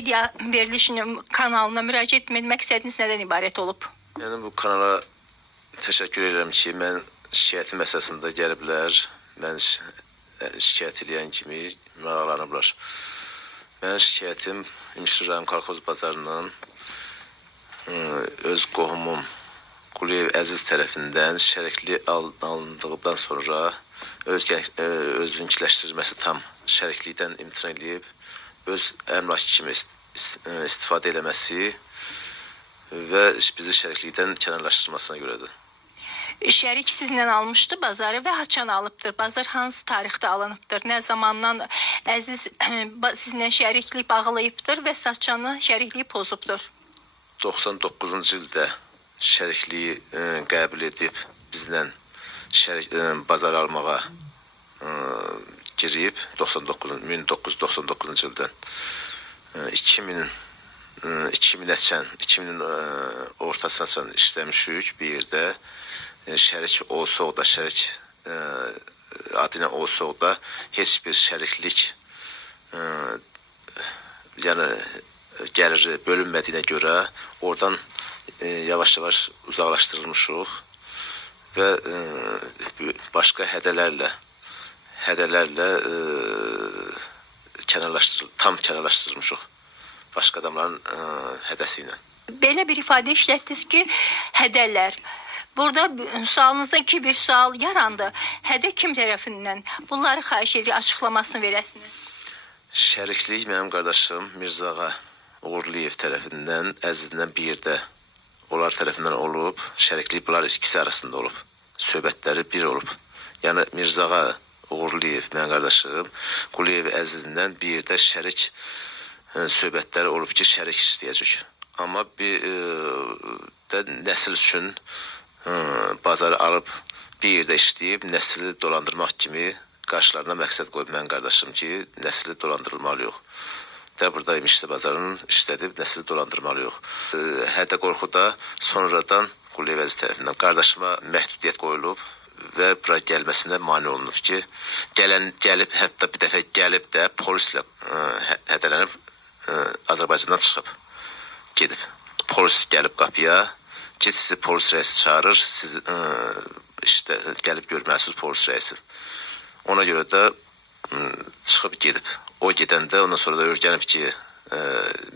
media verilişinin kanalına müraciət etmək məqsədiniz nədən ibarət olub? Yəni bu kanala təşəkkür edirəm ki, mən şikayətim əsasında gəliblər, mən şikayət edən kimi maraqlanıblar. Mənim şikayətim İmişli rayon Kolxoz bazarının öz qohumum Quliyev Əziz tərəfindən şərikli alındıqdan sonra özünkiləşdirməsi tam şəriklikdən imtina edib, öz əmlak kimi istifadə eləməsi və bizi şəriklikdən kənarlaşdırmasına görədir. Şərik sizlə almışdı bazarı və haçan alıbdır? Bazar hansı tarixdə alınıbdır? Nə zamandan Əziz sizlə şəriklik bağlayıbdır və saçanı şərikliyi pozubdur? 99-cu ildə şərikliyi qəbul edib bizlə bazar almağa girib 1999-cu ildən 2000-in ortasına işləmişik bir yerdə. Şərik olsa da, şərik adına olsa da heç bir şəriklik yəni gəliri bölünmədiyinə görə oradan yavaş-yavaş uzaqlaşdırılmışıq və başqa hədələrlə tam kənarlaşdırılmışıq başqa adamların hədəsi ilə. Belə bir ifadə işlətdiniz ki, hədələr. Burada sualınızda bir sual yarandı. Hədə kim tərəfindən? Bunları xahiş edirik, açıqlamasını verəsiniz. Şəriklik mənim qardaşım Mirzağa Uğurliyev tərəfindən, Əzizlə bir yerdə onlar tərəfindən olub. Şəriklik bunlar ikisi arasında olub. Söhbətləri bir olub. Yəni Mirzağa Uğurliyev mənim qardaşım Quliyev Əzizlə bir yerdə şərik söhbətləri olub ki, şərik istəyəcək. Amma bir də nəsil üçün bazarı alıb bir yerdə işləyib, nəsli dolandırmaq kimi qarşılarına məqsəd qoyub mənim qardaşım ki, nəsli dolandırılmalıyıq. Və burada İmişli bazarının işlədib nəsli dolandırmalıyıq. Hədə qorxuda sonradan Quliyev Əziz tərəfindən qardaşıma məhdudiyyət qoyulub və bura gəlməsinə mane olunub ki, gəlib, hətta bir dəfə gəlib də polislə hədələnib Azərbaycandan çıxıb, gedib. Polis gəlib qapıya ki, sizi polis rəisi çağırır, siz gəlib görməlisiniz polis rəisi. Ona görə də çıxıb gedib. O gedəndə ondan sonra da öyrənib ki,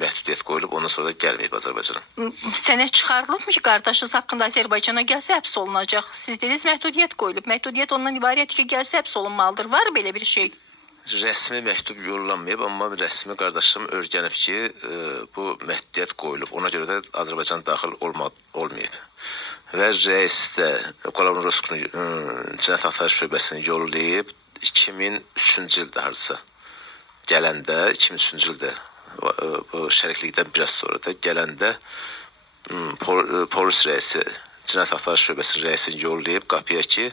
məhdudiyyət qoyulub, ondan sonra da gəlməyib Azərbaycana. Sənə çıxarılıbmı ki, qardaşınız haqqında Azərbaycana gəlsə həbs olunacaq? Siz dediniz məhdudiyyət qoyulub. Məhdudiyyət ondan ibarət ki, gəlsə həbs olunmalıdır. Var belə bir şey? Rəsmi məktub yollanmayıb, amma rəsmi qardaşım öyrənib ki, bu məhdudiyyət qoyulub. Ona görə də Azərbaycan daxil olmayıb. Və rəis də Qolavroskun Cinayət Axtarış Şöbəsini yollayıb 2003-cü ildə harca gələndə, 2003-cü ildə bu şəriklikdən biraz sonra da gələndə polis rəisi, Cinayət Axtarış Şöbəsinin rəisini yollayıb qapıya ki,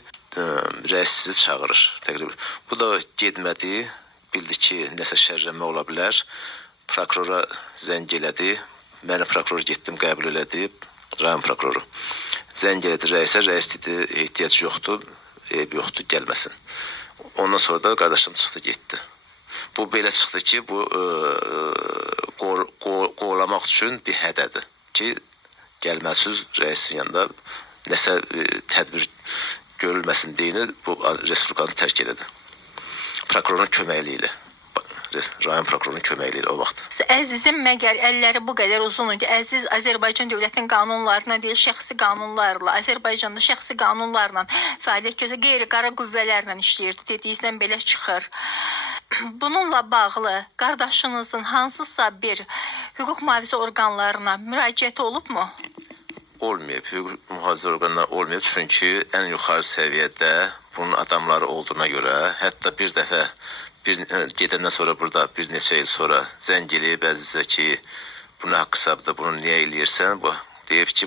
rəis sizi çağırır. Təqribən. Bu da getmədi, bildi ki, nəsə şərrənmə ola bilər. Prokurora zəng elədi. Mənə prokuror getdim, qəbul elədi, rayon prokuroru. Zəng elədi rəisə, rəis dedi, ehtiyac yoxdur, eyb yoxdur, gəlməsin. Ondan sonra da qardaşım çıxdı, getdi. Bu belə çıxdı ki, bu qovlamaq üçün bir hədədir ki, gəlməsiz rəisin yanında nəsə tədbir görülməsin deyini bu Respublikanı tərk elədi. Prokurorun köməkliyi ilə. Rayon prokurorunun köməkliyi ilə o vaxt. Əzizin məgər əlləri bu qədər uzun idi. Əziz Azərbaycan dövlətinin qanunlarına deyil, şəxsi qanunlarla, Azərbaycanda şəxsi qanunlarla fəaliyyət göstərən qeyri-qara qüvvələrlə işləyirdi. Dediyinizdən belə çıxır. Bununla bağlı qardaşınızın hansısa bir hüquq mühafizə orqanlarına müraciəti olubmu? Olmayıb, hüquq mühafizə orqanları olmayıb, çünki ən yuxarı səviyyədə bunun adamları olduğuna görə, hətta bir dəfə gedəndən sonra burada bir neçə il sonra zəng eləyib Əzizə ki, bunu haqq hesabda bunu niyə eləyirsən? Bu deyib ki,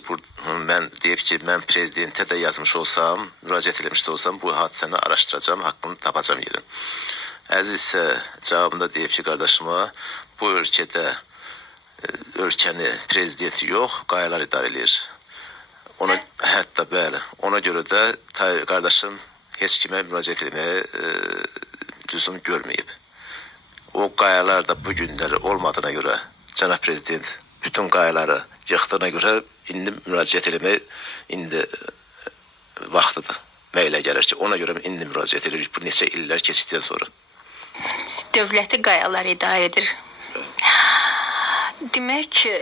mən prezidentə də yazmış olsam, müraciət eləmiş olsam, bu hadisəni araşdıracağam, haqqını tapacağam yerim. Əziz isə cavabında deyib ki, qardaşıma, bu ölkədə ölkəni prezidenti yox, qayalar idarə edir. Hətta bəli, ona görə də qardaşım heç kimə müraciət etməyə lüzum görməyib. O qayalar da bu günləri olmadığına görə cənab prezident bütün qayaları yıxdığına görə indi müraciət eləmək vaxtıdır. Mənə elə gəlir ki, ona görə indi müraciət edirik bu neçə illər keçdikdən sonra. Dövləti qayalar idarə edir. Demək ki,